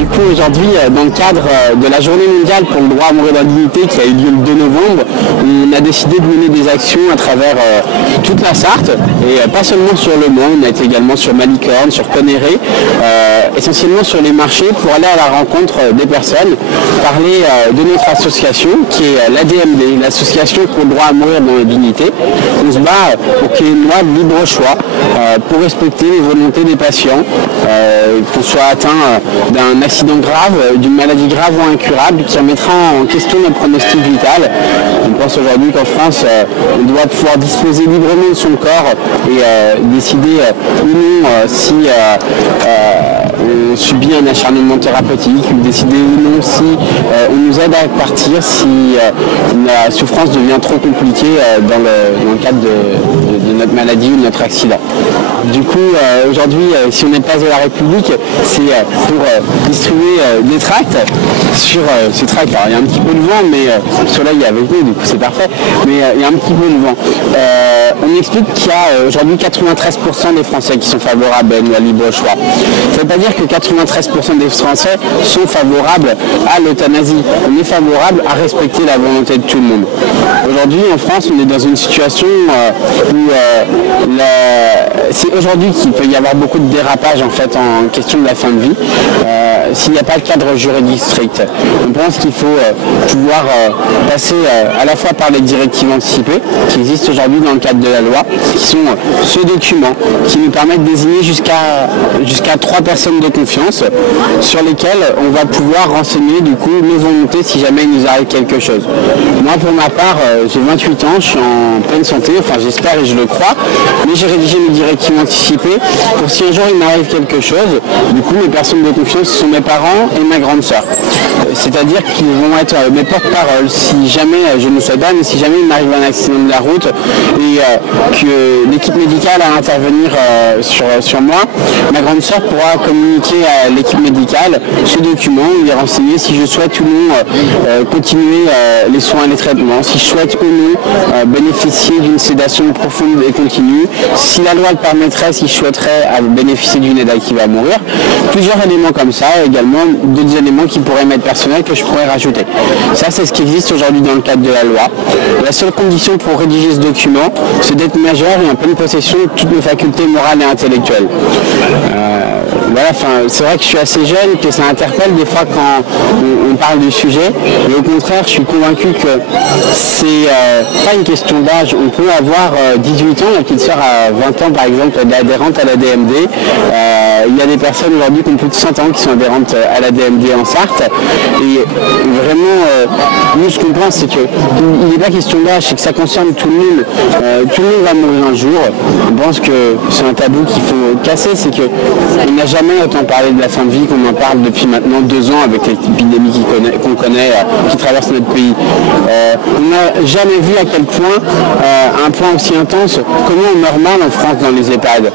Du coup, aujourd'hui, dans le cadre de la journée mondiale pour le droit à mourir dans la dignité qui a eu lieu le 2 novembre, on a décidé de mener des actions à travers toute la Sarthe, et pas seulement sur Le Mans, on a été également sur Malicorne, sur Connerré, essentiellement sur les marchés pour aller à la rencontre des personnes, parler de notre association qui est l'ADMD, l'association pour le droit à mourir dans la dignité. On se bat pour qu'il y ait une loi de libre choix, pour respecter les volontés des patients, qu'on soit atteint d'un accident grave, d'une maladie grave ou incurable qui remettra en question notre pronostic vital. On pense aujourd'hui qu'en France, on doit pouvoir disposer librement de son corps et décider ou non si on subit un acharnement thérapeutique, ou décider ou non si on nous aide à partir si la souffrance devient trop compliquée dans le cadre de notre maladie ou de notre accident. Du coup, aujourd'hui, si on est place de la République, c'est pour distribuer des tracts sur ces tracts. Alors, il y a un petit peu de vent, mais le soleil est avec nous, du coup c'est parfait, mais il y a un petit peu de vent. On explique qu'il y a aujourd'hui 93% des Français qui sont favorables à une loi libre choix. Ça ne veut pas dire que 93% des Français sont favorables à l'euthanasie. On est favorable à respecter la volonté de tout le monde. Aujourd'hui, en France, on est dans une situation où c'est aujourd'hui qu'il peut y avoir beaucoup de dérapage en fait en question de la fin de vie s'il n'y a pas de cadre juridique strict. On pense qu'il faut pouvoir passer à la fois par les directives anticipées qui existent aujourd'hui dans le cadre de la loi, qui sont ce document qui nous permettent de désigner jusqu'à 3 personnes de confiance sur lesquelles on va pouvoir renseigner du coup nos volontés si jamais il nous arrive quelque chose. Moi pour ma part, j'ai 28 ans, je suis en pleine santé, enfin j'espère et je le crois, mais j'ai rédigé mes directives anticipées pour si un jour il m'arrive quelque chose, du coup mes personnes de confiance sont mes parents et ma grande sœur. C'est-à-dire qu'ils vont être mes porte-parole si jamais, je ne sais pas, mais si jamais il m'arrive un accident de la route et que l'équipe médicale a à intervenir sur moi, ma grande sœur pourra communiquer à l'équipe médicale ce document, il est renseigné si je souhaite ou non continuer les soins et les traitements, si je souhaite ou non bénéficier d'une sédation profonde et continue, si la loi le permettrait, si je souhaiterais bénéficier d'une aide active à mourir. Plusieurs éléments comme ça, également d'autres éléments qui pourraient m'être personnels que je pourrais rajouter. Ça, c'est ce qui existe aujourd'hui dans le cadre de la loi. La seule condition pour rédiger ce document, c'est d'être majeur et en pleine possession de toutes nos facultés morales et intellectuelles. Voilà, c'est vrai que je suis assez jeune, que ça interpelle des fois quand on parle du sujet, mais au contraire, je suis convaincu que c'est pas une question d'âge. On peut avoir 18 ans, ma petite sœur a 20 ans par exemple, elle est adhérente à la DMD. Il y a des personnes aujourd'hui qui ont plus de 100 ans qui sont adhérentes à la DMD en Sarthe. Et vraiment, nous ce qu'on pense, c'est qu'il n'est pas question d'âge, c'est que ça concerne tout le monde. Tout le monde va mourir un jour. On pense que c'est un tabou qu'il faut casser, c'est qu'on n'a jamais autant parlé de la fin de vie qu'on en parle depuis maintenant 2 ans avec l'épidémie qu'on connaît, qui traverse notre pays. On n'a jamais vu à quel point, à un point aussi intense, comment on meurt mal en France dans les EHPAD.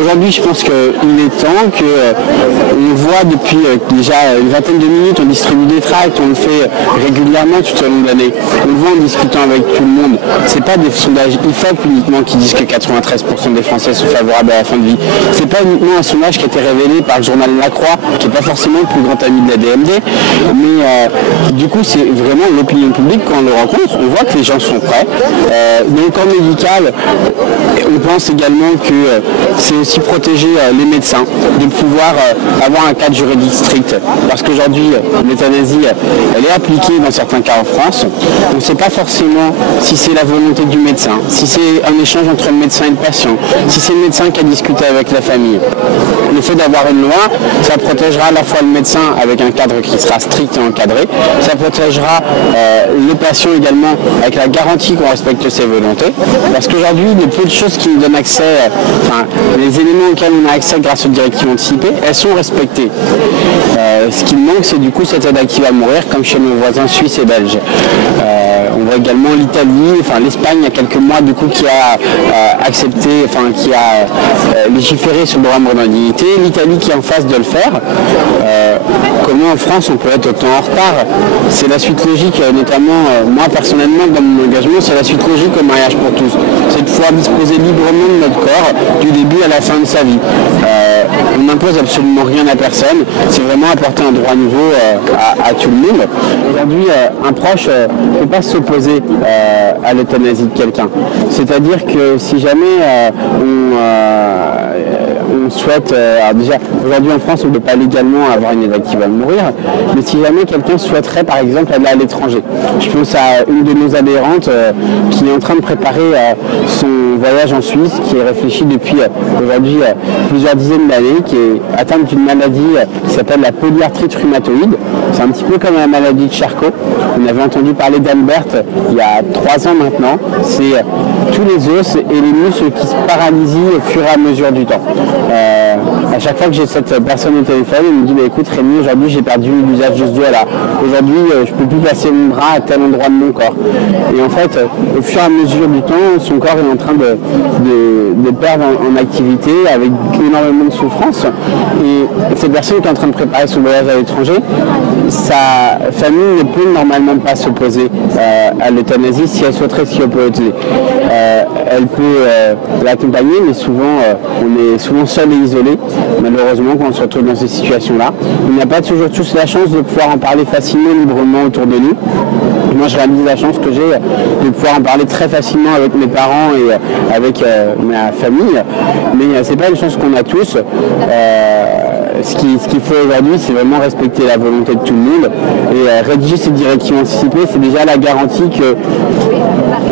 Aujourd'hui, je pense qu'il est temps qu'on voit depuis déjà une vingtaine de minutes, on distribue des tracts, on le fait régulièrement tout au long de l'année. On le voit en discutant avec tout le monde. C'est pas des sondages IFOP uniquement qui disent que 93% des Français sont favorables à la fin de vie. C'est pas uniquement un sondage qui a été révélé par le journal La Croix, qui n'est pas forcément le plus grand ami de la DMD, mais du coup c'est vraiment l'opinion publique quand on le rencontre, on voit que les gens sont prêts. Dans le corps médical, on pense également que c'est aussi protéger les médecins, de pouvoir avoir un cadre juridique strict, parce qu'aujourd'hui l'euthanasie elle est appliquée dans certains cas en France. On ne sait pas forcément si c'est la volonté du médecin, si c'est un échange entre le médecin et le patient, si c'est le médecin qui a discuté avec la famille. Le fait d'avoir une loi, ça protégera à la fois le médecin avec un cadre qui sera strict et encadré, ça protégera le patient également avec la garantie qu'on respecte ses volontés, parce qu'aujourd'hui, les peu de choses qui nous donnent accès, les éléments auxquels on a accès grâce aux directives anticipées, elles sont respectées. Ce qui manque, c'est du coup cette aide active à mourir, comme chez nos voisins suisses et belges. On voit également l'Italie, l'Espagne il y a quelques mois du coup qui a accepté, qui a légiféré sur le droit à mourir dans la dignité, l'Italie qui est en phase de le faire. comment en France on peut être autant en retard. C'est la suite logique, notamment moi personnellement dans mon engagement, c'est la suite logique au mariage pour tous. C'est de pouvoir disposer librement de notre corps du début à la fin de sa vie. On n'impose absolument rien à personne, c'est vraiment apporter un droit nouveau à tout le monde. Aujourd'hui, un proche ne peut pas s'opposer à l'euthanasie de quelqu'un. C'est-à-dire que si jamais on souhaite, alors déjà aujourd'hui en France on ne peut pas légalement avoir une aide active à mourir, mais si jamais quelqu'un souhaiterait par exemple aller à l'étranger, je pense à une de nos adhérentes qui est en train de préparer son voyage en Suisse, qui est réfléchi depuis aujourd'hui plusieurs dizaines d'années, qui est atteinte d'une maladie qui s'appelle la polyarthrite rhumatoïde. C'est un petit peu comme la maladie de Charcot. On avait entendu parler d'Albert il y a 3 ans maintenant. C'est tous les os et les muscles qui se paralysent au fur et à mesure du temps. À chaque fois que j'ai cette personne au téléphone, il me dit écoute Rémi, aujourd'hui j'ai perdu l'usage de ce doigt-là. Aujourd'hui je ne peux plus placer mon bras à tel endroit de mon corps. Et en fait, au fur et à mesure du temps, son corps est en train de perdre en activité avec énormément de souffrance. Et cette personne qui est en train de préparer son voyage à l'étranger, sa famille ne peut normalement pas s'opposer à l'euthanasie si elle souhaiterait s'y opposer. Elle peut l'accompagner, mais souvent on est souvent seul et isolé, malheureusement, quand on se retrouve dans ces situations-là. On n'a pas toujours tous la chance de pouvoir en parler facilement, librement autour de nous. Moi, je réalise la chance que j'ai de pouvoir en parler très facilement avec mes parents et avec ma famille, mais c'est pas une chance qu'on a tous. Ce qu'il faut aujourd'hui, c'est vraiment respecter la volonté de tout le monde et rédiger ces directives anticipées, c'est déjà la garantie que,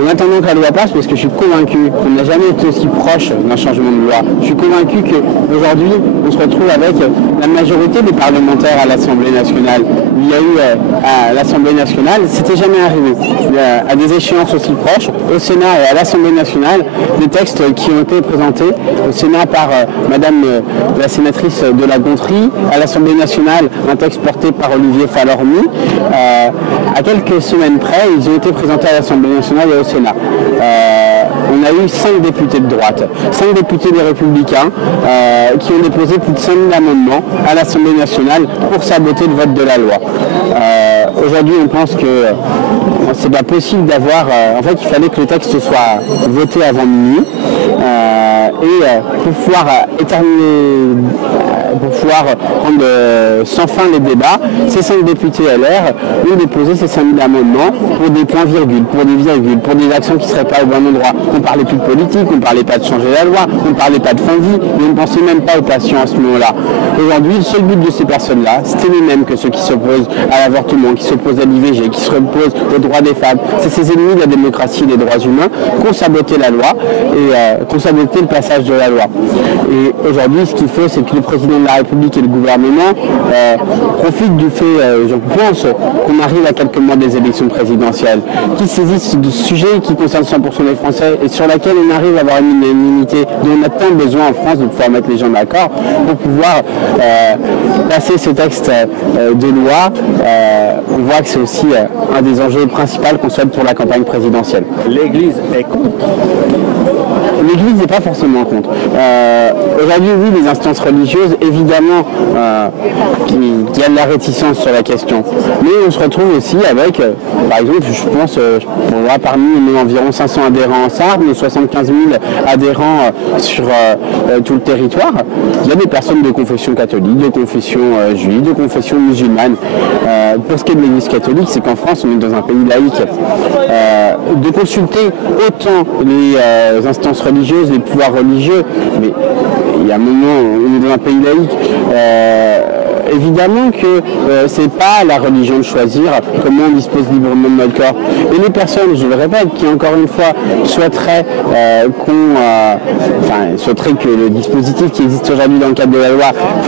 en attendant qu'elle loi passe, parce que je suis convaincu qu'on n'a jamais été aussi proche d'un changement de loi. Je suis convaincu qu'aujourd'hui, on se retrouve avec la majorité des parlementaires à l'Assemblée nationale. Il y a eu à l'Assemblée nationale, c'était jamais arrivé, à des échéances aussi proches, au Sénat et à l'Assemblée nationale, des textes qui ont été présentés au Sénat par Madame la sénatrice de la Gontrie, à l'Assemblée nationale, un texte porté par Olivier Fahlorny. À quelques semaines près, ils ont été présentés à l'Assemblée nationale et au Sénat. On a eu 5 députés de droite, 5 députés des Républicains qui ont déposé plus de 5 000 amendements à l'Assemblée nationale pour saboter le vote de la loi. Aujourd'hui, on pense que c'est pas possible d'avoir... en fait, il fallait que le texte soit voté avant minuit pour pouvoir prendre sans fin les débats, ces 5 députés LR ont déposé ces 5 000 amendements pour des points-virgules, pour des virgules, pour des accents qui ne seraient pas au bon endroit. On ne parlait plus de politique, on ne parlait pas de changer la loi, on ne parlait pas de fin de vie, mais on ne pensait même pas aux patients à ce moment-là. Aujourd'hui, le seul but de ces personnes-là, c'était les mêmes que ceux qui s'opposent à l'avortement, qui s'opposent à l'IVG, qui se opposent aux droits des femmes. C'est ces ennemis de la démocratie et des droits humains qui ont saboté la loi et qui ont saboté le passage de la loi. Et aujourd'hui, ce qu'il faut, c'est que le président de la République et le gouvernement profitent du fait, je pense, qu'on arrive à quelques mois des élections présidentielles, qui saisissent de sujets qui concernent 100% des Français et sur lesquels on arrive à avoir une unanimité dont on a tant besoin en France de pouvoir mettre les gens d'accord pour pouvoir passer ce texte de loi. On voit que c'est aussi un des enjeux principaux qu'on souhaite pour la campagne présidentielle. L'Église est contre? L'Église n'est pas forcément contre. Aujourd'hui, oui, les instances religieuses, évidemment, qu'il y a de la réticence sur la question. Mais on se retrouve aussi avec, par exemple, je pense, on voit parmi nous environ 500 adhérents en Sarthe, nos 75 000 adhérents sur tout le territoire. Il y a des personnes de confession catholique, de confession juive, de confession musulmane. Pour ce qui est de l'Église catholique, c'est qu'en France, on est dans un pays laïque. De consulter autant les instances religieuses, les pouvoirs religieux, mais il y a un moment, on est dans un pays laïque. Évidemment que c'est pas la religion de choisir comment on dispose librement de notre corps. Et les personnes, je le répète, qui encore une fois souhaiteraient souhaiteraient que le dispositif qui existe aujourd'hui dans le cadre de la loi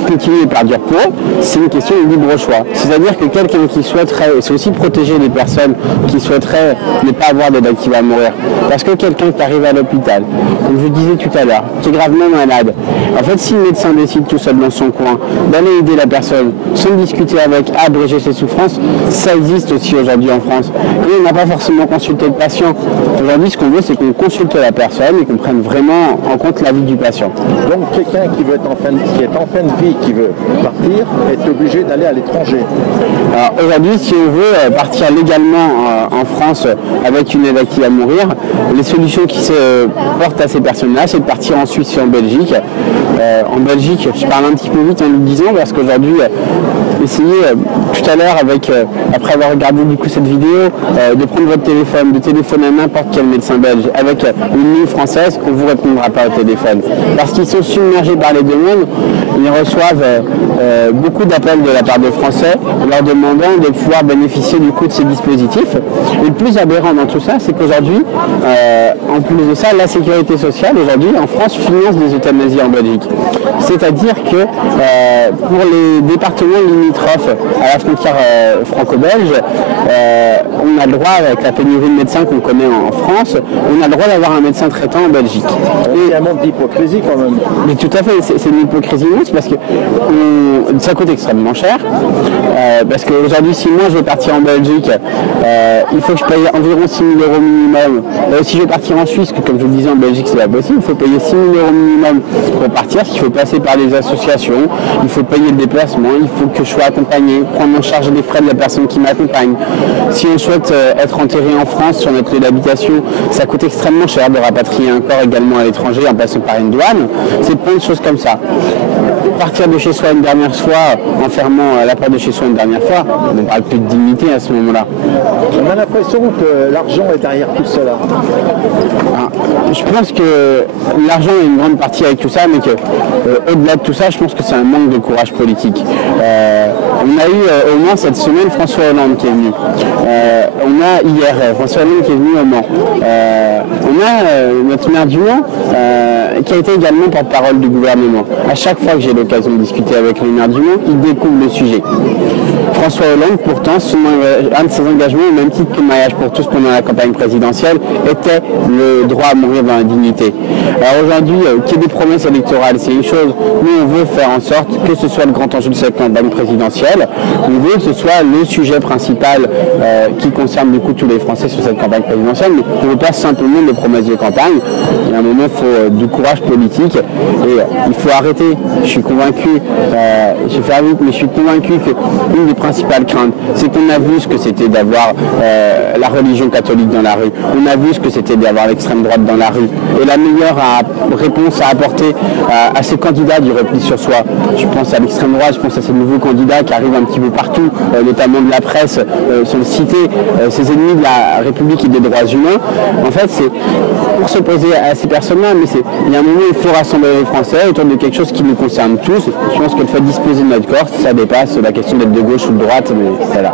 continue et perdure pour eux, c'est une question de libre choix. C'est-à-dire que quelqu'un qui souhaiterait, c'est aussi protéger les personnes qui souhaiteraient ne pas avoir d'aide active à mourir. Parce que quelqu'un qui arrive à l'hôpital, comme je disais tout à l'heure, qui est gravement malade, en fait, si le médecin décide tout seul dans son coin d'aller aider la personne personne sans discuter avec, abréger ses souffrances, ça existe aussi aujourd'hui en France. Et on n'a pas forcément consulté le patient. Aujourd'hui, ce qu'on veut, c'est qu'on consulte la personne et qu'on prenne vraiment en compte l'avis du patient. Donc quelqu'un qui est en fin de vie, qui veut partir, est obligé d'aller à l'étranger. Alors aujourd'hui, si on veut partir légalement en France avec une aide active à mourir, les solutions qui se portent à ces personnes-là, c'est de partir en Suisse et en Belgique. En Belgique, je parle un petit peu vite en le disant parce qu'aujourd'hui, essayez tout à l'heure, après avoir regardé du coup cette vidéo, de prendre votre téléphone, de téléphoner à n'importe quel médecin belge avec une ligne française, on ne vous répondra pas au téléphone. Parce qu'ils sont submergés par les demandes, ils reçoivent beaucoup d'appels de la part de Français leur demandant de pouvoir bénéficier du coup de ces dispositifs. Et le plus aberrant dans tout ça, c'est qu'aujourd'hui, en plus de ça, la sécurité sociale aujourd'hui en France finance des euthanasies en Belgique. C'est-à-dire que pour les départements limitrophes à la frontière franco-belge, on a le droit, avec la pénurie de médecins qu'on connaît en France, on a le droit d'avoir un médecin traitant en Belgique. Il y a un monde d'hypocrisie quand même. Mais tout à fait, c'est une hypocrisie immense parce que ça coûte extrêmement cher. Parce qu'aujourd'hui, si moi je vais partir en Belgique, il faut que je paye environ 6 000 € minimum. Si je vais partir en Suisse, que comme je le disais en Belgique c'est pas possible, il faut payer 6 000 € minimum pour partir, parce qu'il faut passer par les associations, il faut payer le déplacement, il faut que je sois accompagné, prendre en charge les frais de la personne qui m'accompagne. Si on souhaite être enterré en France sur notre lieu d'habitation, ça coûte extrêmement cher de rapatrier un corps également à l'étranger en passant par une douane. C'est plein de choses comme ça. Partir de chez soi une dernière fois, en fermant la porte de chez soi une dernière fois, on ne parle plus de dignité à ce moment-là. On a l'impression que l'argent est derrière tout cela. Je pense que l'argent est une grande partie avec tout ça, mais qu'au-delà de tout ça, je pense que c'est un manque de courage politique. On a eu au Mans cette semaine François Hollande qui est venu. On a hier François Hollande qui est venu au Mans. On a notre maire du Mans qui a été également porte-parole du gouvernement. À chaque fois que j'ai l'occasion de discuter avec le maire du Mans, il découvre le sujet. François Hollande, pourtant, un de ses engagements, au même titre que le mariage pour tous pendant la campagne présidentielle, était le droit à mourir dans la dignité. Alors aujourd'hui, qu'il y ait des promesses électorales, c'est une chose. Nous, on veut faire en sorte que ce soit le grand enjeu de cette campagne présidentielle. On veut que ce soit le sujet principal qui concerne du coup tous les Français sur cette campagne présidentielle. Mais on ne veut pas simplement des promesses de campagne. Il y a un moment, il faut du courage politique et il faut arrêter. Je suis convaincu, je vais faire vite, mais je suis convaincu qu'une des principales craintes, c'est qu'on a vu ce que c'était d'avoir la religion catholique dans la rue. On a vu ce que c'était d'avoir l'extrême droite dans la rue. Et la meilleure réponse à apporter à ces candidats du repli sur soi, je pense à l'extrême droite, je pense à ces nouveaux candidats qui arrivent un petit peu partout, notamment de la presse, sont cités, ces ennemis de la République et des droits humains. En fait, c'est pour s'opposer à ces personnes-là, mais il y a un moment où il faut rassembler les Français autour de quelque chose qui nous concerne tous. Je pense que le fait de disposer de notre corps, ça dépasse la question d'être de gauche ou de droite, mais voilà.